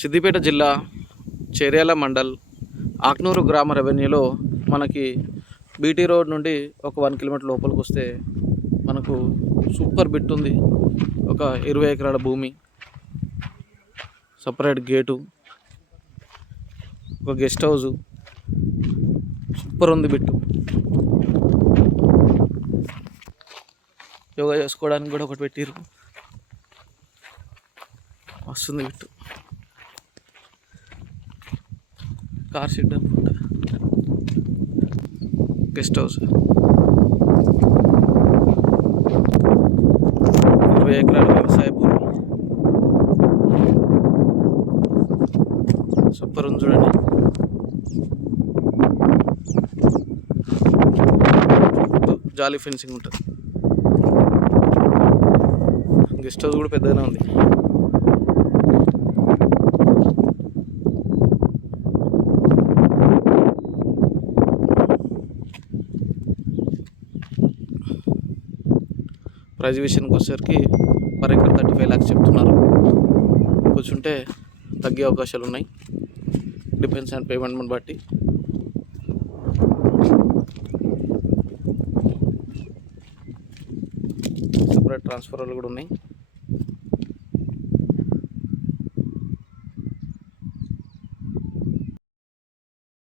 సిద్దిపేట జిల్లా చేర్యాల మండల్ ఆక్నూరు గ్రామ రెవెన్యూలో మనకి బీటీ రోడ్ నుండి ఒక 1 కిలోమీటర్ లోపలికి వస్తే మనకు సూపర్ బిట్ ఉంది. ఒక 20 ఎకరాల భూమి, సపరేట్ గేటు, ఒక గెస్ట్ హౌజు, సూపర్ ఉంది బిట్టు. యోగా చేసుకోవడానికి కూడా ఒకటి పెట్టిరు. వస్తుంది బిట్టు. కార్ షెడ్ అనుకుంటా, గెస్ట్ హౌస్, 20 ఎకరాల వ్యవసాయ భూమి. సూపర్ ఉంది చూడండి. జాలీ ఫెన్సింగ్ ఉంటుంది. గెస్ట్ హౌస్ కూడా పెద్దగానే ఉంది. ప్రైజ్ విషయానికి వచ్చేసరికి పర్ ఎకర్ 35 lakhs చెప్తున్నారు. కూర్చుంటే తగ్గే అవకాశాలు ఉన్నాయి, డిపెండ్స్ ఆన్ పేమెంట్ బట్టి. సపరేట్ ట్రాన్స్ఫర్లు కూడా ఉన్నాయి.